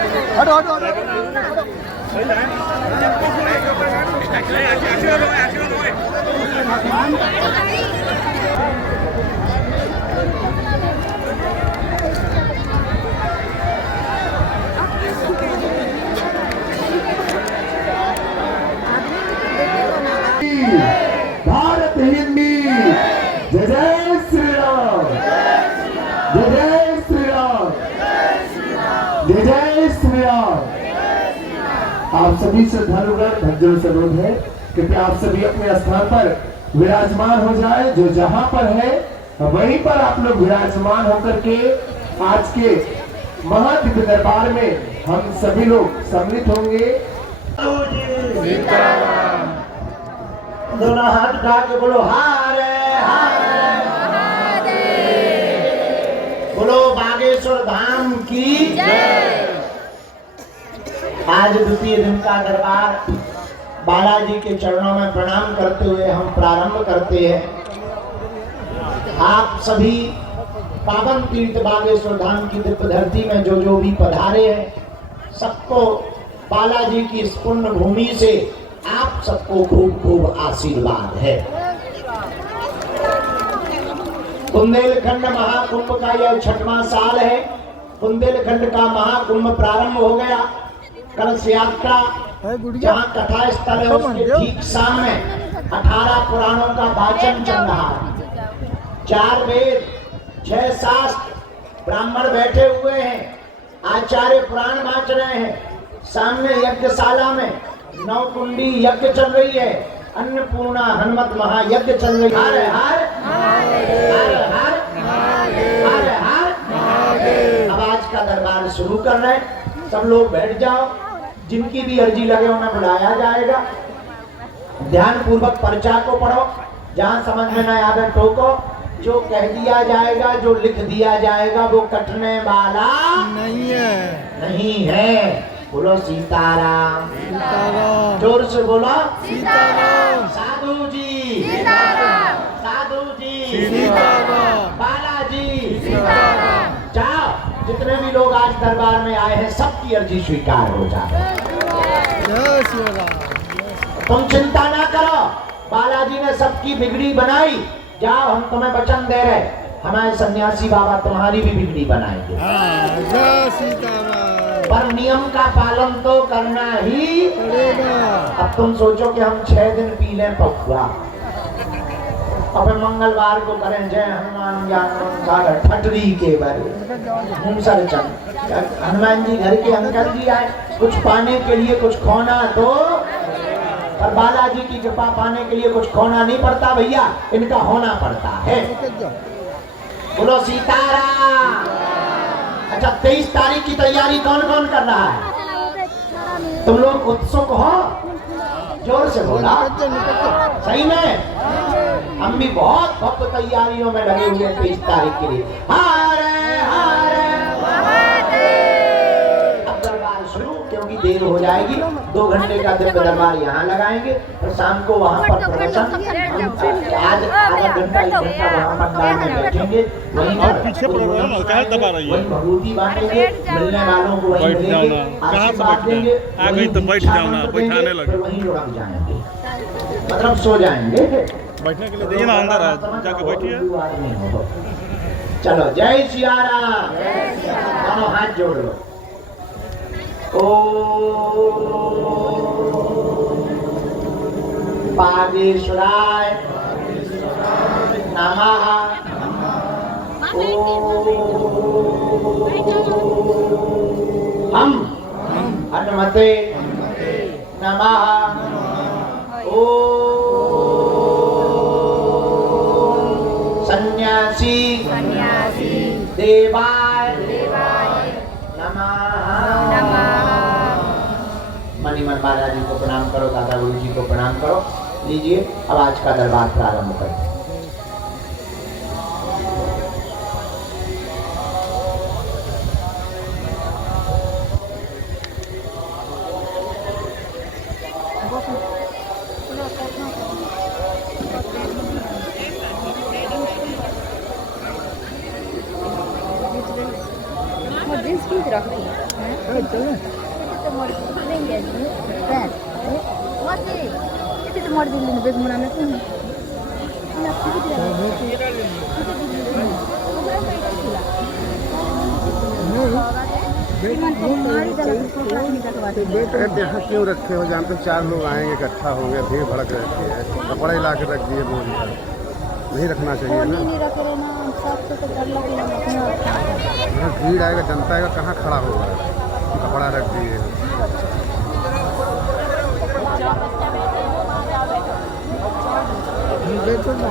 हटो हटो हटो। भारत हिंदी, जय जय श्री राम, जय जय श्री राम, जय जय श्री राम। आप सभी श्रद्धालुगण भक्तों से अनुरोध है कि आप सभी अपने स्थान पर विराजमान हो जाए। जो जहां पर है वहीं पर आप लोग विराजमान होकर के आज के महादिव्य दरबार में हम सभी लोग सम्मिलित होंगे। दोनों हाथ उठा के बोलो हारे हारे बोलो बागेश्वर धाम की जय। आज द्वितीय दिन का दरबार बालाजी के चरणों में प्रणाम करते हुए हम प्रारंभ करते हैं। आप सभी पावन तीर्थ बागेश्वर धाम की दिव्य धरती में जो भी पधारे हैं सबको बालाजी की इस पुण्य भूमि से आप सबको खूब खूब आशीर्वाद है। बुंदेलखंड महाकुंभ का यह 6वां साल है। बुंदेलखंड का महाकुंभ प्रारंभ हो गया। कलश यात्रा जहाँ कथा स्थल है उसके ठीक सामने 18 पुराणों का वाचन चल रहा है। 4 वेद 6 शास्त्र ब्राह्मण बैठे हुए हैं। आचार्य पुराण वाच रहे हैं। सामने यज्ञशाला में 9 कुंडी यज्ञ चल रही है। अन्नपूर्णा हनुमत महायज्ञ चल रही है। हर हर हर हर हर हर। अब आज का दरबार शुरू कर रहे हैं। सब लोग बैठ जाओ। जिनकी भी अर्जी लगे उन्हें बुलाया जाएगा। ध्यान पूर्वक पर्चा को पढ़ो। जहाँ समझ में न आवे टोको। जो कह दिया जाएगा जो लिख दिया जाएगा वो कटने वाला नहीं है। बोलो सीताराम सीताराम। जोर से बोलो सीताराम। साधु जी सीताराम। साधु जी सीताराम। बालाजी सीताराम। जाओ जितने भी लोग आज दरबार में आए हैं सबकी अर्जी स्वीकार हो जाए। तुम चिंता ना करो। बालाजी ने सबकी बिगड़ी बनाई। जाओ हम तुम्हें वचन दे रहे हमारे सन्यासी बाबा तुम्हारी भी बिगड़ी बनाएंगे। पर नियम का पालन तो करना ही पड़ेगा। अब तुम सोचो कि हम 6 दिन पी लें पकुआ। अब मंगलवार को करें जय हनुमान ज्ञान सागर ठटरी के बारे मुंसर चंद। हनुमान जी घर के अंकल जी आए कुछ पाने के लिए कुछ खोना तो। पर बालाजी की कृपा पाने के लिए कुछ खोना नहीं पड़ता भैया। इनका होना पड़ता है। बोलो सीताराम। अच्छा 23 तारीख की तैयारी कौन कौन कर रहा है? तुम लोग उत्सुक हो? जोर से बोला सही में। हम भी बहुत भव्य तैयारियों में लगे हुए 23 तारीख के लिए। हारे हारे अब दरबार शुरू क्योंकि देर हो जाएगी। 2 घंटे का दिव्य दरबार यहाँ लगाएंगे और शाम को वहाँ पर प्रवचन। आज आधा घंटा 1 घंटा वहाँ पंडाल में बैठेंगे। वहीं भभूति बांटेंगे। मिलने वालों को वहीं मिलेंगे। आशीर्वाद देंगे। बैठ जाओ ना बैठाने लगे। वहीं लुढ़क जाएंगे मतलब सो जाएंगे। बैठने के लिए दिए ना अंदर जाके बैठिए। चलो जय सिया राम। दोनों हाथ जोड़ लो। बागेश्वराय नमः। हम हनुमते नमः। सन्यासी देवाय नमः। मणिमन बालाजी को प्रणाम करो। दादा गुरु जी को प्रणाम करो। लीजिए अब आज का दरबार प्रारंभ करें। जींस ठीक रख हैं चलो तो मोड़ लेंगे बैठ मत इतने तो मोड़ दिल्ली में बेग मुना में कौन ना ठीक यहाँ क्यों रखे हो? जहाँ पे 4 लोग आएंगे, इकट्ठा हो गए, भीड़ भड़क रहती है, कपड़ा हिला के रख दिए बोल नहीं रखना चाहिए ना। नहीं रख रहे ना सबसे तो डर लगे यहाँ भीड़ आएगा, जनता आएगा, कहाँ खड़ा होगा? कपड़ा रख दिए। देखो ना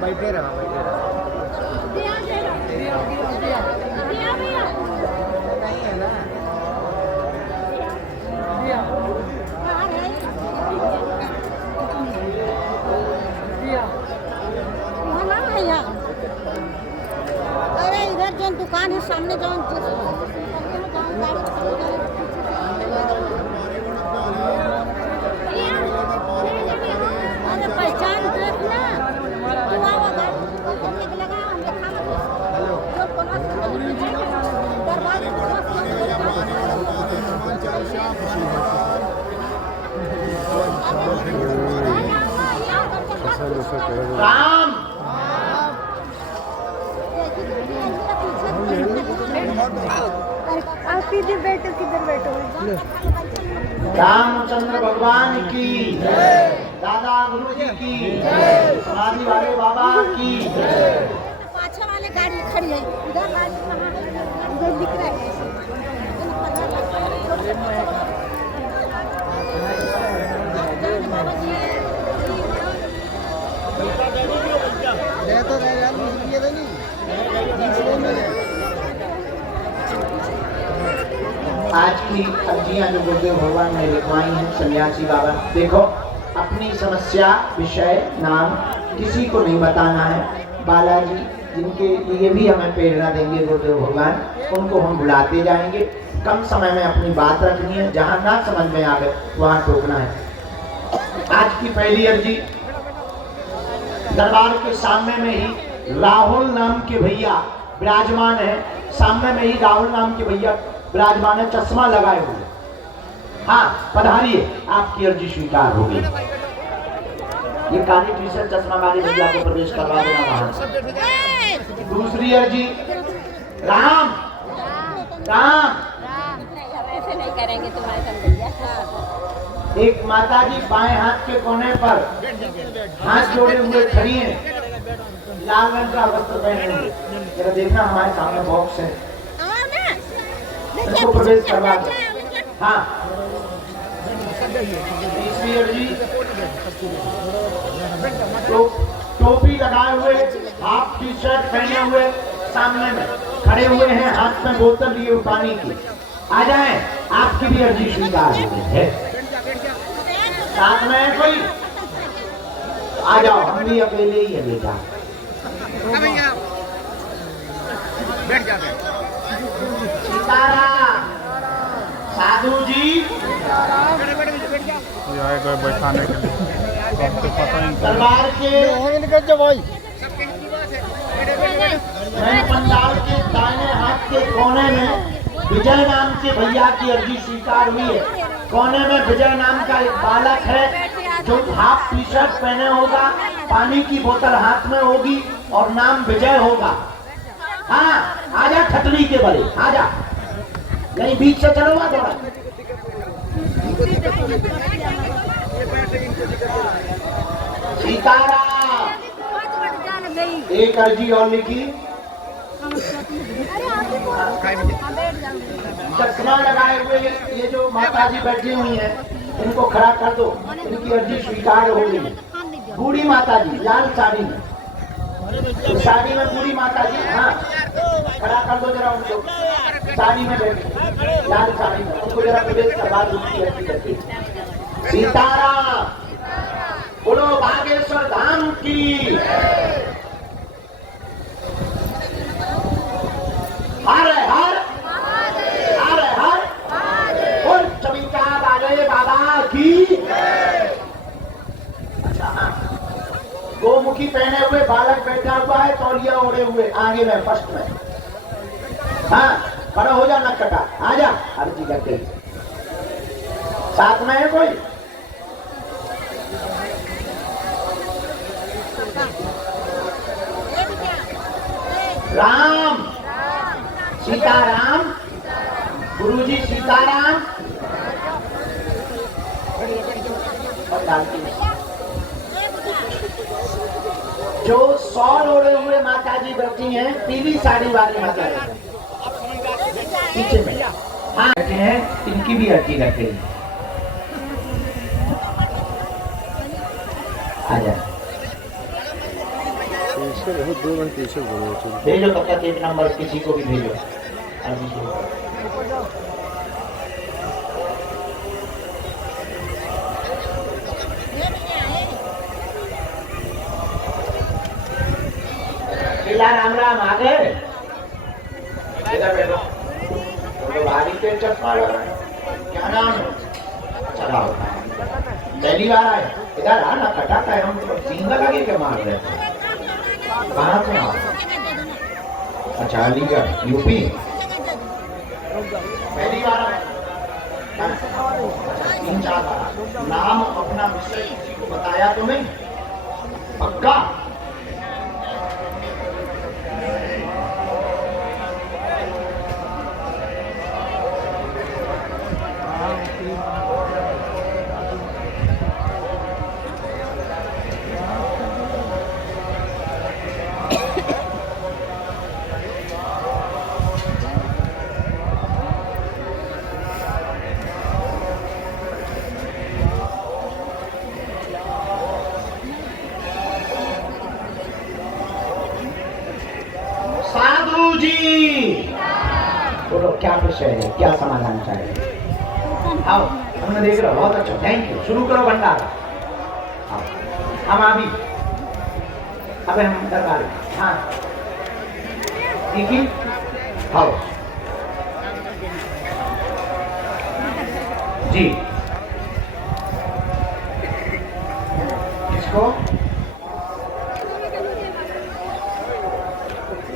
बैठे रहा नहीं है ना। अरे इधर जो दुकान है सामने जो अरे पहचान देखना राम आप सीधे बैठो, किधर बैठो? रामचंद्र भगवान की, दादा गुरु जी की, समाधि वाले बाबा की। पाछे वाले गाड़ी खड़ी है, इधर गाड़ी कहाँ है? इधर दिख रहा है। तो यार ये नहीं आज की अर्जियां जो गुरुदेव भगवान ने लिखवाई हैं सन्यासी बाबा, देखो अपनी समस्या, विषय, नाम किसी को नहीं बताना है। बालाजी जिनके लिए भी हमें प्रेरणा देंगे गुरुदेव भगवान, उनको हम बुलाते जाएंगे। कम समय में अपनी बात रखनी है, जहाँ ना समझ में आवे वहाँ टोकना है। आज की पहली अर्जी, दरबार के सामने में ही राहुल नाम के भैया विराजमान है। सामने में ही राहुल नाम के भैया विराजमान है, चश्मा लगाए हुए। हाँ पधारिए, आपकी अर्जी स्वीकार होगी। ये काली टी शर्ट चश्मा वाले भैया को प्रवेश करवा देना वहां। दूसरी अर्जी, राम राम ऐसे नहीं करेंगे तुम्हारे संग भैया। एक माता जी बाएं हाथ के कोने पर हाथ जोड़े हुए खड़ी हैं, लाल रंग का वस्त्र पहने हुए। जरा देखना, हमारे सामने बॉक्स है, इसको प्रवेश करवा दो। हाँ तीसरी अर्जी, टोपी लगाए हुए, हाफ टी शर्ट पहने हुए, सामने में खड़े हुए हैं, हाथ में बोतल लिए हुए पानी की। आ जाएं, आपकी भी अर्जी स्वीकार होगी है। साथ में है कोई? आ जाओ, हम भी अकेले ही है बेटा। साधु जी आएगा बैठाने के लिए, तो पता नहीं दरबार के पंडाल के दाहिने हाथ के कोने में विजय नाम के भैया की अर्जी स्वीकार हुई है। कोने में विजय नाम का एक बालक है जो हाफ टी शर्ट पहने होगा, पानी की बोतल हाथ में होगी और नाम विजय होगा। हाँ आजा खतरी के बड़े, आजा नहीं बीच से चलूंगा थोड़ा। सीताराम। एक अर्जी और लिखी। चश्मा लगाए हुए ये जो माता जी बैठी हुई हैं, इनको खड़ा कर दो, इनकी अर्जी स्वीकार हो गई। बूढ़ी माता जी लाल साड़ी में, तो साड़ी में बूढ़ी माता जी, हाँ खड़ा कर दो जरा उनको, साड़ी में बैठी लाल साड़ी में, उनको जरा प्रवेश करवा दो। सीताराम। बोलो बागेश्वर धाम की। हर हर हर हर बोल चमिका बाजे बाबा की। अच्छा हाँ, गोमुखी पहने हुए बालक बैठा हुआ है, तौलिया ओढ़े हुए आगे में फर्स्ट में। हाँ खड़ा हो जा, नक कटा आ जा, हर चीज करके साथ में है कोई। राम सीताराम। गुरुजी सीताराम। और डालती जो सौर ओढ़े हुए माता जी बैठी हैं, पीली साड़ी वाली माता जी पीछे में, हाँ बैठे हैं, इनकी भी अर्जी रखे। आ जाए भेजो तब तक एक नंबर किसी को भी भेजो। राम राम आ गए। इधर बैठो, तो भारी पे चश्मा लगा, क्या नाम है? चला पहली बार आए, इधर आना कटा का हम तो सींगा लगे के मार रहे थे। कहाँ से आओ? अच्छा अलीगढ़ यूपी। पहली बार आए? 3-4 बार। नाम अपना विषय किसी को बताया तो नहीं? पक्का? बोलो क्या विषय है, क्या समाधान चाहिए? आओ, हमने देख रहा बहुत अच्छा, थैंक यू। शुरू करो भंडारा। हम अभी अबे हम दरबार, हाँ ठीक है। आओ जी, किसको?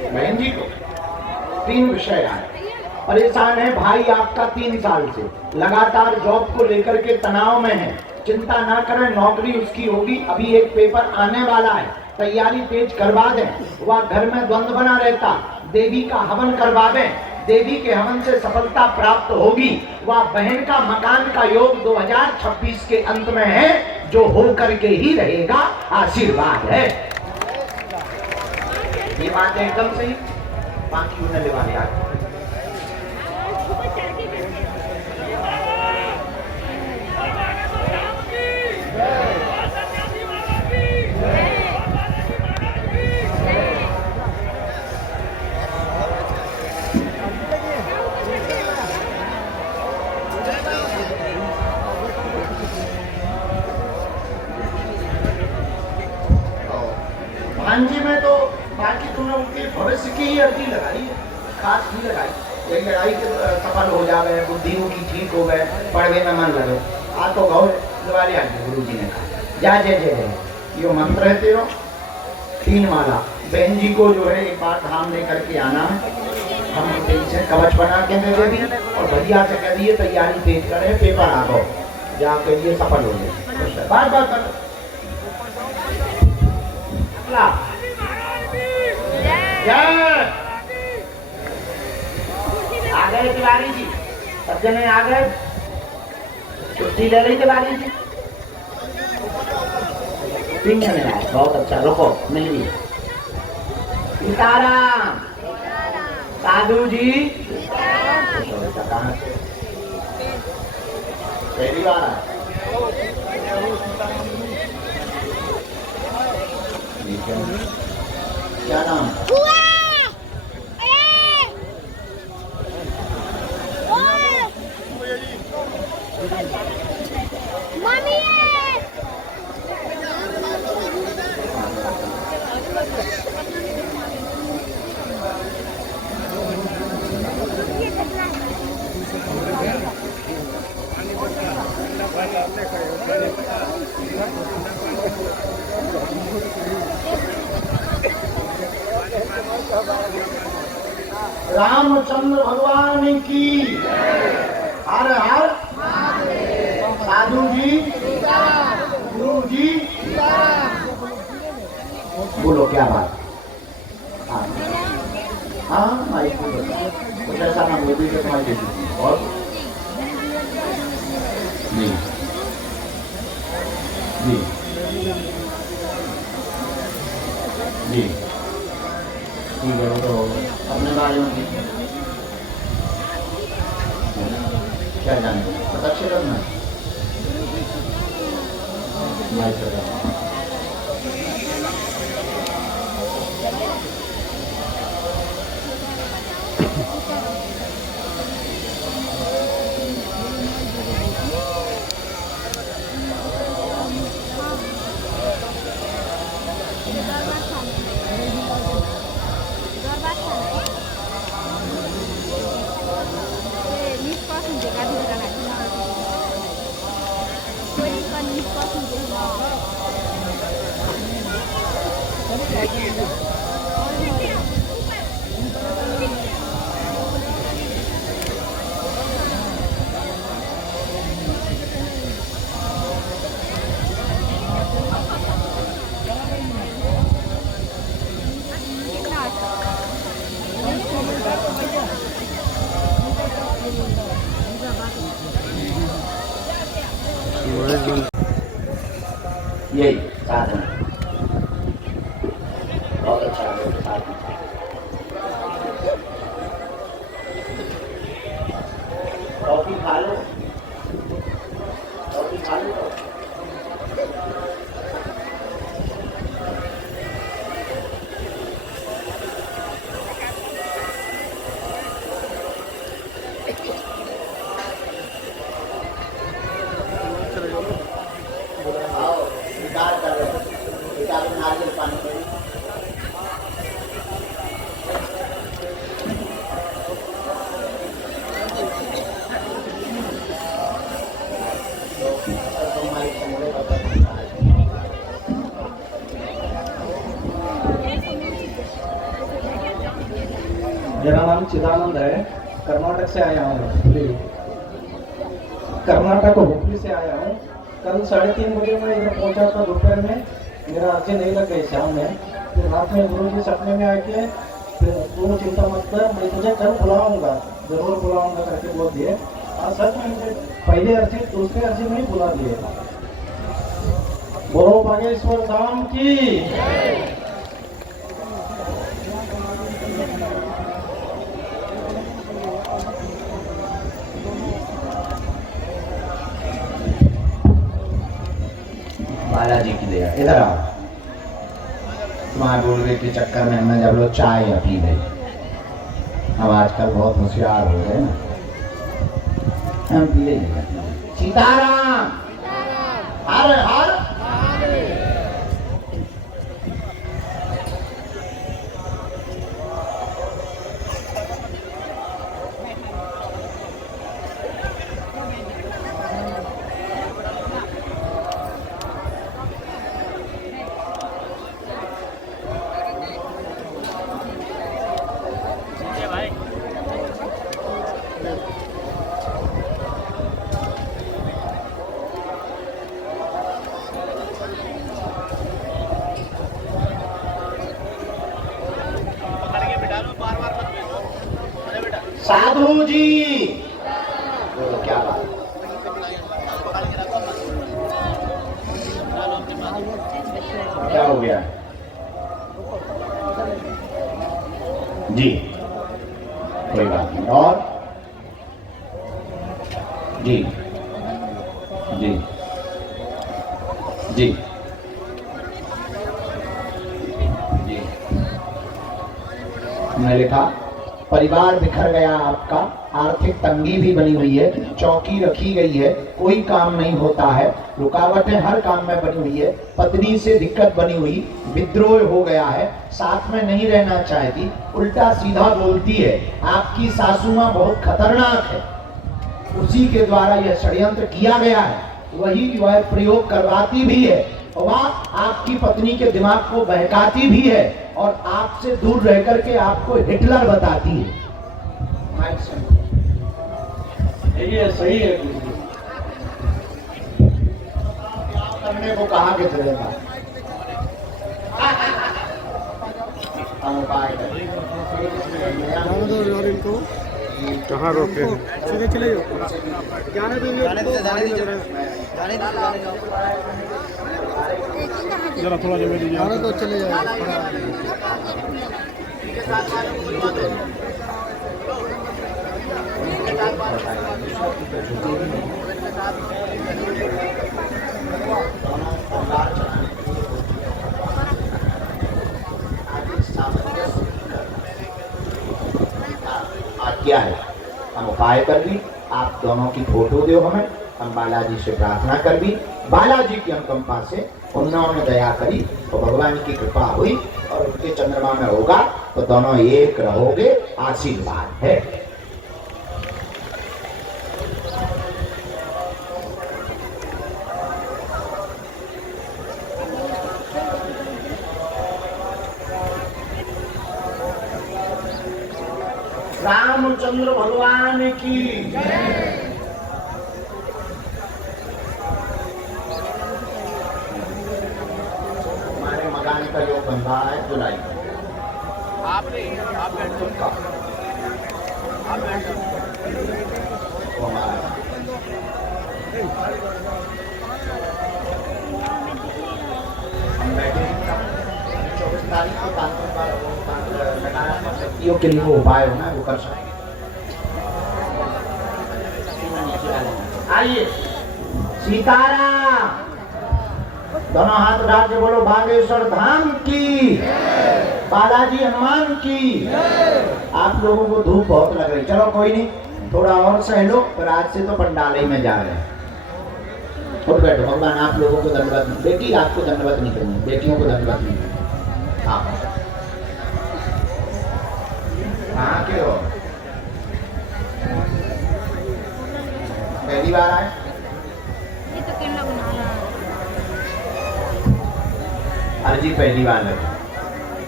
बहन जी को। 3 विषय आए। परेशान है भाई आपका 3 साल से, लगातार जॉब को लेकर के तनाव में है। चिंता ना करें, नौकरी उसकी होगी। अभी एक पेपर आने वाला है, तैयारी तेज करवा दें। वह घर में द्वंद्व बना रहता, देवी का हवन करवा दें। देवी के हवन से सफलता प्राप्त होगी। वह बहन का मकान का योग 2026 के अंत में है, जो हो करके ही रहेगा, आशीर्वाद है। ये बात है एकदम सही। बाकी उन्हें लेवाने आ भांजी में तो बाकी तुमने उनके भविष्य की ही अर्जी लगाई है, खास नहीं लगाई। यही लड़ाई के सफल हो जावे, बुद्धि की ठीक हो गए, पढ़वे में मन लगे। आ तो गौ दिवाली आ गई। गुरु जी ने कहा जा जय जय, ये मंत्र है तेरा 3 माला। बहन जी को जो है एक बार धाम ले करके आना है। हम से कवच बना के दे दी और भैया से कह दिए तैयारी तेज करे, पेपर आ गो, जाकर ये सफल हो गए। बार बार कर आ गए तिवारी जी। सब जने आ गए, छुट्टी ले रही थी बारी से, 3 जने आए, बहुत अच्छा। रुको मिल गई। सीताराम, साधु जी, कहाँ से? पहली बार आए? क्या नाम? रामचंद्र भगवान की। हर हर साधु जी, गुरु जी, बोलो क्या बात? हाँ माइक कुछ ऐसा ना बोल दीजिए, माइक दे दीजिए। और जी जी जी ठीक है। तो अपने बारे में क्या जाने, प्रदक्षिण करना है। यही साधन बहुत अच्छा है। साधन कॉफी खा लो, कॉफी खा लो। मेरा नाम चिदानंद है, कर्नाटक से आया हूँ। कर्नाटक हुबली से आया हूँ। कल 3:30 बजे मैं इधर पहुँचा था दोपहर में, मेरा अर्जी नहीं लग गई शाम में। फिर रात में गुरु जी सपने में आके फिर तू चिंता मत कर, मैं तुझे कल बुलाऊंगा, जरूर बुलाऊंगा करके बोल दिए। और सच में मुझे पहले अर्जी दूसरे अर्जी में ही बुला दिए। बोलो बागेश्वर धाम की। बालाजी की दया। इधर आओ। तुम्हारे बोलने के चक्कर में हमने जब लोग चाय पी गई। अब आजकल बहुत होशियार हो गए ना, हम पी लेंगे। सीताराम, हर हर साधु जी, क्या बात है। क्या हो गया जी? कोई बात नहीं। और जी जी जी जी। मैं लिखा परिवार बिखर गया आपका, आर्थिक तंगी भी बनी हुई है, चौकी रखी गई है, कोई काम नहीं होता है, रुकावटें हर काम में बनी हुई है, पत्नी से दिक्कत बनी हुई, विद्रोह हो गया है, साथ में नहीं रहना चाहती, उल्टा सीधा बोलती है, आपकी सासू मां बहुत खतरनाक है, उसी के द्वारा यह षड्यंत्र किया गया है, वही वह प्रयोग करवाती भी है, वह आपकी पत्नी के दिमाग को बहकाती भी है और आपसे दूर रह करके आपको हिटलर बताती है। ये सही है। करने को कहा के चलेगा, हम उपाय करें। कहाँ रोके? सीधे चले जाओ, जाने देंगे जरा थोड़ा जगह दीजिए। जाने तो चले जाओ। क्या है, हम उपाय कर भी, आप दोनों की फोटो दो हमें, हम बालाजी से प्रार्थना कर भी, बालाजी की अनुकंपा से उन्होंने दया करी तो भगवान की कृपा हुई और उनके चंद्रमा में होगा तो दोनों एक रहोगे, आशीर्वाद है। रामचंद्र भगवान की हमारे मकान का जो बंधा है जुलाई वो हमारा हम बैठे 24 तारीख को तांत्रिक नकारात्मक शक्तियों के लिए वो उपाय होना है, वो कर सकते। आइए सीताराम, दोनों हाथ उठा के बोलो बागेश्वर धाम की, बालाजी हनुमान की। आप लोगों को धूप बहुत लग रही, चलो कोई नहीं, थोड़ा और सह लो, पर आज से तो पंडाले में जा रहे हैं। उठ बैठो, भगवान आप लोगों को दंडवत, बेटी आपको दंडवत नहीं करनी, बेटियों को दंडवत नहीं करनी। हाँ कहाँ के हो? पहली बार आए? ये तो केरला बनाना अर्जी पहली बार लगी।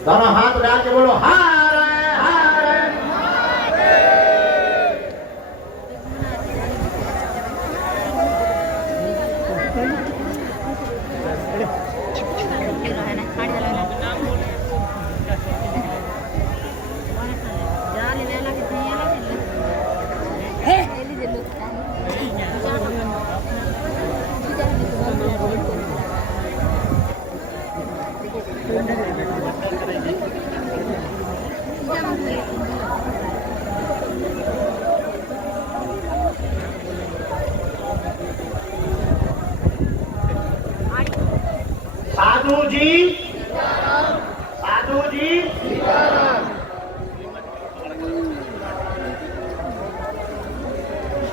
दोनों हाथ उठा के बोलो हार हार। साधु जी, साधु जी,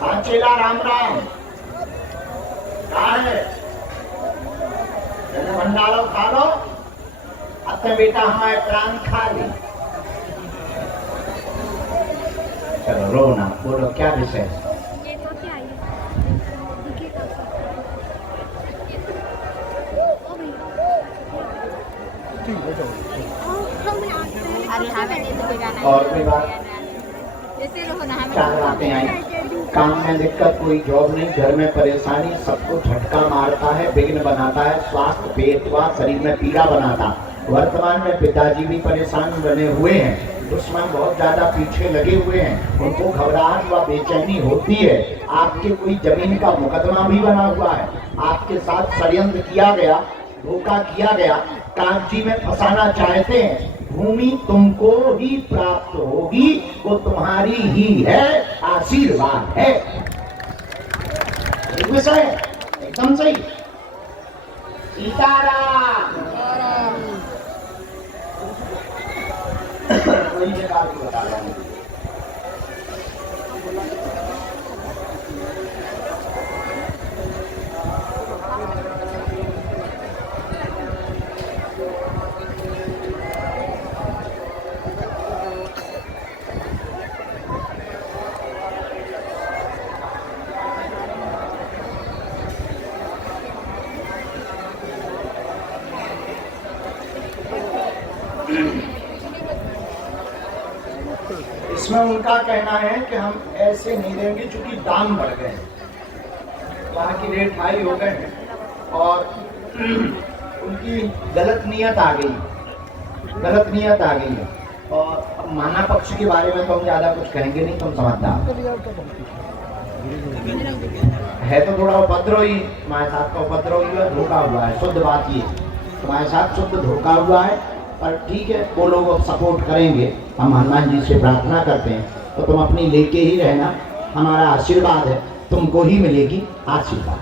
हाँ चेला राम राम। क्या है? भंडारो खा लो, अपने बेटा हमारे प्राण खा ली। चलो रो ना, बोलो क्या विषय है? ये तो क्या है? और कोई बात? चार बातें आई, काम में दिक्कत, कोई जॉब नहीं, घर में परेशानी, सबको झटका मारता है, विघ्न बनाता है, स्वास्थ्य पेट व शरीर में पीड़ा बनाता। वर्तमान में पिताजी भी परेशान बने हुए हैं, दुश्मन बहुत ज्यादा पीछे लगे हुए हैं, उनको घबराहट व बेचैनी होती है। आपके कोई जमीन का मुकदमा भी बना हुआ है, आपके साथ षड्यंत्र किया गया, धोखा किया गया, कागजी में फंसाना चाहते हैं। भूमि तुमको ही प्राप्त होगी, वो तुम्हारी ही है, आशीर्वाद है। एक विषय एकदम सही। सीताराम वही जगह भी बता रहा हूँ। इसमें उनका कहना है कि हम ऐसे नहीं देंगे चूंकि दाम बढ़ गए हैं, वहाँ की रेट हाई हो गए हैं और उनकी गलत नियत आ गई है। और अब माना पक्ष के बारे में तो हम ज्यादा कुछ कहेंगे नहीं, तुम समझदार है। तो थोड़ा उपद्रव ही तुम्हारे साथ का उपद्रव ही धोखा हुआ है, शुद्ध बात ये तुम्हारे साथ शुद्ध धोखा हुआ है। पर ठीक है, वो लोग अब सपोर्ट करेंगे, हम हनुमान जी से प्रार्थना करते हैं। तो तुम अपनी लेके ही रहना, हमारा आशीर्वाद है, तुमको ही मिलेगी आशीर्वाद।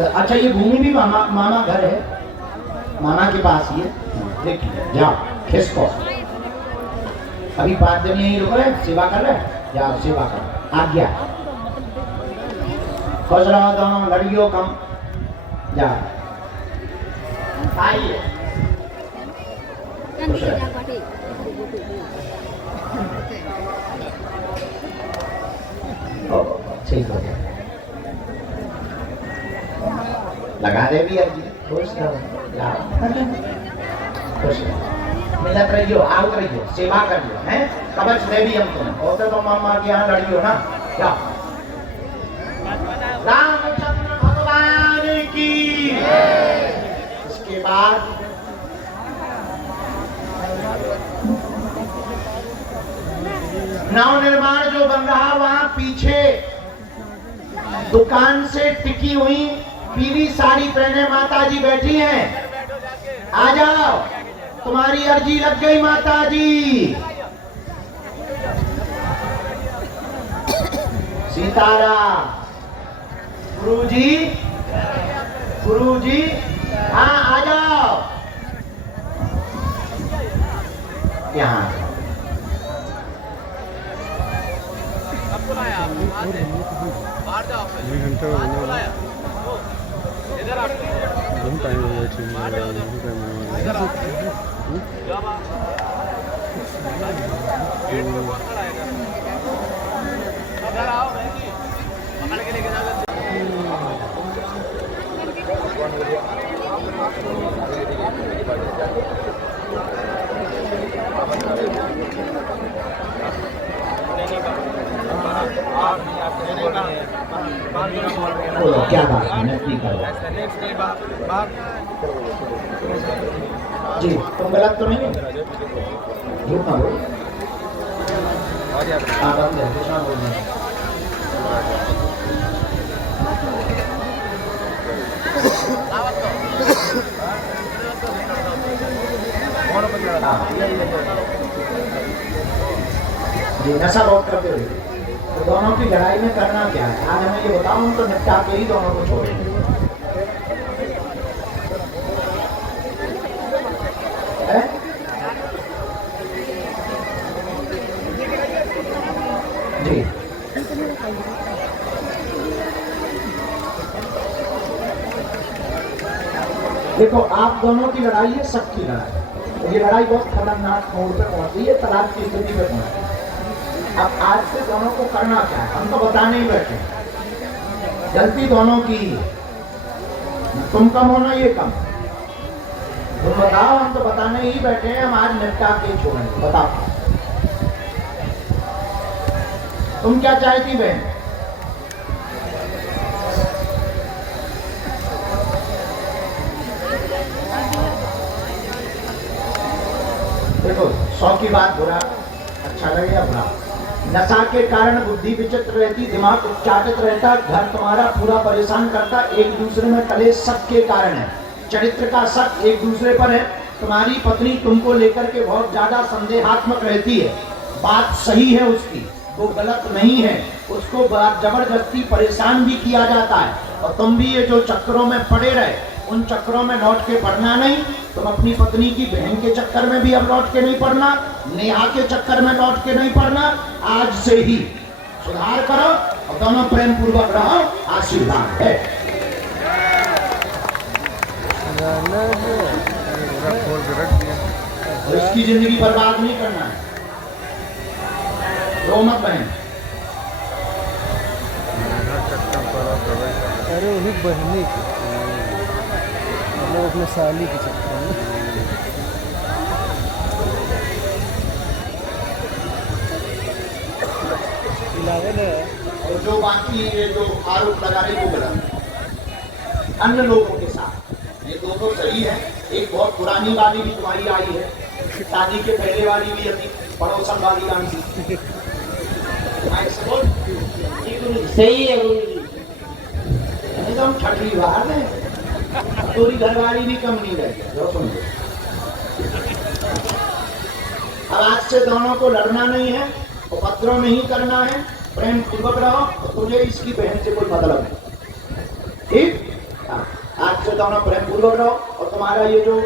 अच्छा, ये भूमि भी मामा घर है, मामा के पास ही है। देखिए जाओ, खिसको। अभी 5 दिन यहीं रुक रहे, सेवा कर रहे, जाओ सेवा करो, आज्ञा। खुश रहो दोनों लड़ियों कम, जाओ आइए। ठीक हो गया, लगा दे भी अभी। खुश रहो, खुश रहो, मिलत रहियो, आओ रहियो, सेवा करियो, हैं कवच दे भी हम तुम होते तो मामा के यहाँ लड़ियो ना। जाओ। रामचंद्र भगवान की। इसके बाद नव निर्माण जो बन रहा, वहां पीछे दुकान से टिकी हुई पीली साड़ी पहने माता जी बैठी हैं। आ जाओ, तुम्हारी अर्जी लग गई माता जी। सीताराम। गुरुजी, हाँ आ जाओ यहाँ। बोलो क्या बात है, नकली करो जी, तुम गलत तो नहीं, झूठ ना बोलो। कृष्णा बोल रहे जी, नशा बहुत करते हो। तो दोनों की लड़ाई में करना क्या है, आज हमें ये बताओ, हम तो निपटा के ही दोनों को छोड़ेंगे। जी देखो, आप दोनों की लड़ाई है, सबकी लड़ाई। ये लड़ाई बहुत खतरनाक मोड़ पे पहुंची है, तलाक की स्थिति पे पहुंची। अब आज से दोनों को करना क्या है, हम तो बताने ही बैठे। गलती दोनों की, तुम कम होना ये कम। तुम बताओ, हम तो बताने ही बैठे हैं, हम आज निपटा के छोड़ेंगे। बताओ तुम क्या चाहती बहन? 100 की बात बुरा अच्छा लगे या बुरा। नशा के कारण बुद्धि विचित्र रहती, दिमाग उच्चाटित रहता, घर तुम्हारा पूरा परेशान करता, एक दूसरे में कलेश शक के कारण है, चरित्र का शक एक दूसरे पर है। तुम्हारी पत्नी तुमको लेकर के बहुत ज्यादा संदेहात्मक रहती है, बात सही है उसकी, वो गलत नहीं है, उसको जबरदस्ती परेशान भी किया जाता है, और तुम भी ये जो चक्करों में पड़े रहे, उन चक्करों में लौट के पड़ना नहीं। तुम अपनी पत्नी की बहन के चक्कर में भी अब लौट के नहीं पड़ना, नेहा के चक्कर में लौट के नहीं पड़ना। आज से ही सुधार करो और दोनों प्रेम पूर्वक रहो, आशीर्वाद है। खोल के रख दिया। और इसकी जिंदगी बर्बाद नहीं करना है। रो मत बहन। अरे वही बहनी की मतलब अपने साली की चक्कर में और जो बाकी ये जो आरोप लगा रहे वो गलत। अन्य लोगों के साथ ये दोनों सही है। एक बहुत पुरानी वाली भी तुम्हारी आई है, शादी के पहले वाली भी अपनी पड़ोसन वाली आंटी सही है गुरु जी। एकदम छठवी बाहर में पूरी घरवाली भी कम नहीं रही। अब आज से दोनों को लड़ना नहीं है, उपद्रव नहीं करना है, प्रेम पूर्वक रहो। तुझे इसकी बहन से कोई मतलब नहीं, ठीक? आज से दोनों प्रेम पूर्वक रहो। और तुम्हारा ये जो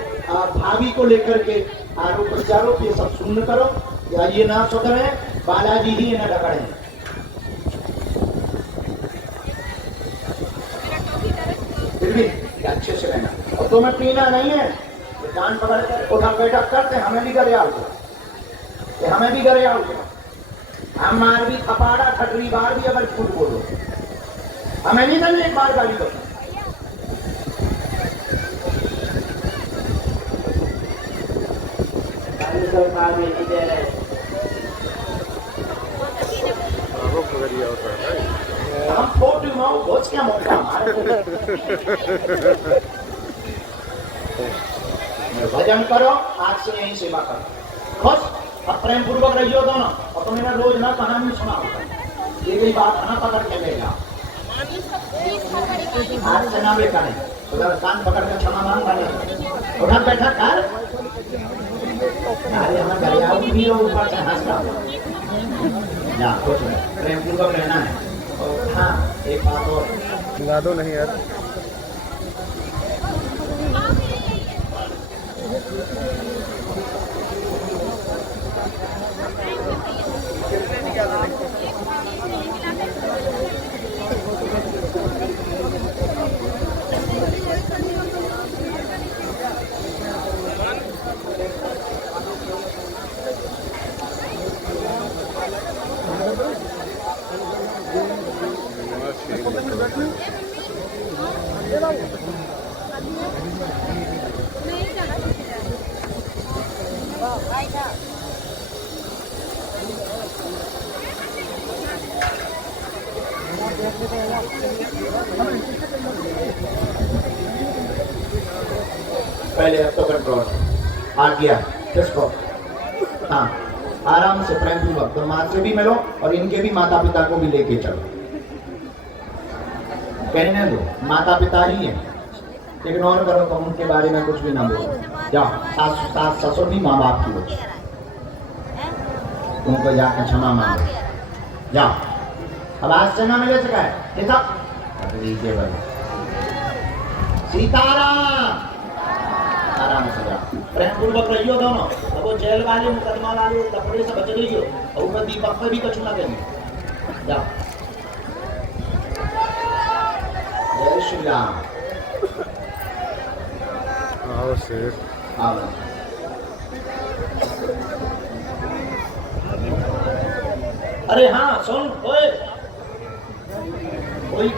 भाभी को लेकर के आरोप प्रत्यारोप ये सब शून्य करो, या ये ना सुधरे, बालाजी ही ना ढकड़े। फिर भी अच्छे से रहना, और तुम्हें पीना नहीं है। कान पकड़ कर उठा बैठक करते, हमें भी करे आओ, हमें भी करे आओ। हम मार भी कपाड़ा ठटरी बार भी अगर झूठ बोलो, हमें नहीं करनी एक बार गाली दो। सरकार में नहीं दे रहे, हम फोटो माओ भोज क्या मौका हमारे। भजन करो, आज से यही सेवा करो, खुश अब प्रेम पूर्वक रहियो दोनों। और तुम्हें ना रोज ना कहानी सुनाओ, ये गई बात ना पकड़ के ले जाओ। आज से ना बेटा नहीं, उधर कान पकड़ के क्षमा मांग बने, उधर बैठा कर। अरे हमें गरिया भी हो ऊपर से हंसता ना, कुछ नहीं, प्रेम पूर्वक रहना है। और हाँ एक बात और, ला दो नहीं यार। पहले अब तो कंट्रोल आ गया किसको। हाँ आराम से प्रेम पूर्वक, तो माँ से भी मिलो और इनके भी माता पिता को भी लेके चलो। कहने दो माता पिता ही है, इग्नोर करो, तुम उनके बारे में कुछ भी ना बोलो। जाओ सास ससुर भी माँ बाप की होती, तुमको जाकर क्षमा मांगो। जाओ अब आज से ना मिले सका है सीताराम। आराम से जाओ, प्रेम पूर्वक रहियो दोनों। अब वो जेल वाले मुकदमा वाले कपड़े से बच रहियो, और ऊपर दीपक पे भी कछु ना करिए। जाओ, जय श्री राम। आओ शेर, आओ। अरे हाँ सुन, कोई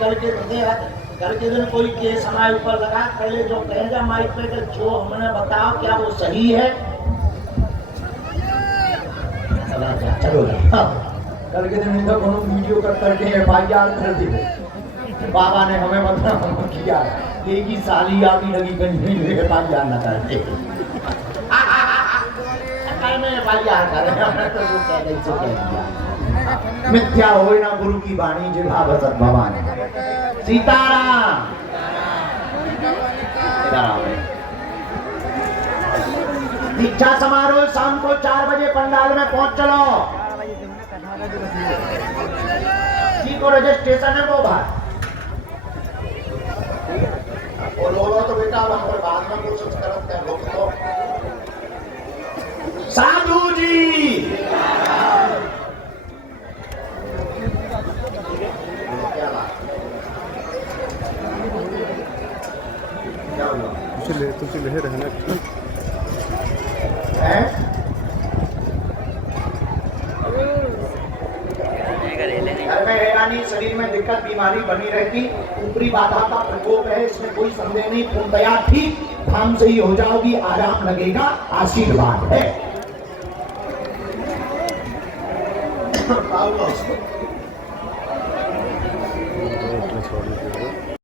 करके दिन कोई केस हमारे ऊपर लगा, पहले जो कहेगा माइक पे कि जो हमने बताओ क्या वो सही है। चलो करके दिन इनका कोनो वीडियो करके FIR कर दी। बाबा ने हमें मतलब किया, एक ही साली आदमी लगी गंजी FIR न करते। लिया कर तो कह दई सो कह दिया मिथ्या होए ना गुरु की वाणी जिहा बसत भवानी सीताराम दीक्षा समारोह शाम को 4 बजे पंडाल में पहुंच चलो जी को रजिस्ट्रेशन है वो बात और लोगों तो बेटा वहां पर बाद में कुछ करते हैं लोग तो साधु जी क्या हुआ तुझे ले रहना है घर में हैरानी शरीर में दिक्कत बीमारी बनी रहती ऊपरी बाधा का प्रकोप है इसमें कोई संदेह नहीं पूर्णतया ठीक धाम से ही हो जाओगी आराम लगेगा आशीर्वाद है छोड़